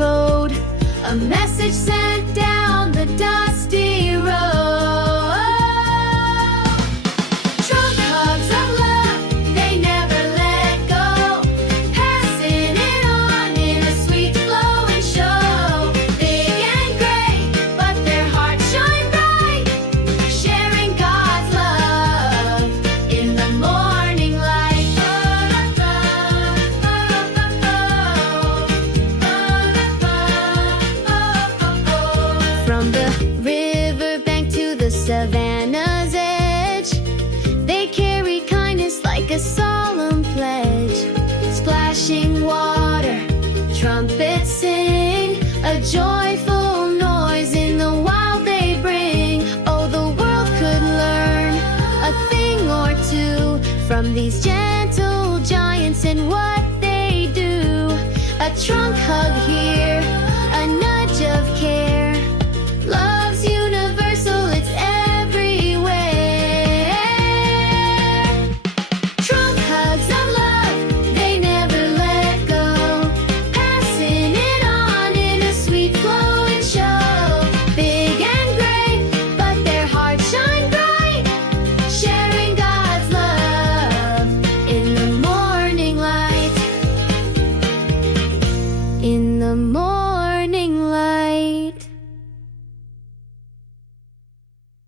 code, a message sent down the dusty road. Trunk hugs of love, they never let go, passing it on in a sweet flowing show. Big and great, but their hearts shine bright, sharing God's love in the morning light. From the riverbank to the savannah's edge, they carry kindness like a solemn pledge. Splashing water, trumpets sing, a joyful noise in the wild they bring. Oh, the world could learn a thing or two from these gentle giants and what they do. A trunk hug here,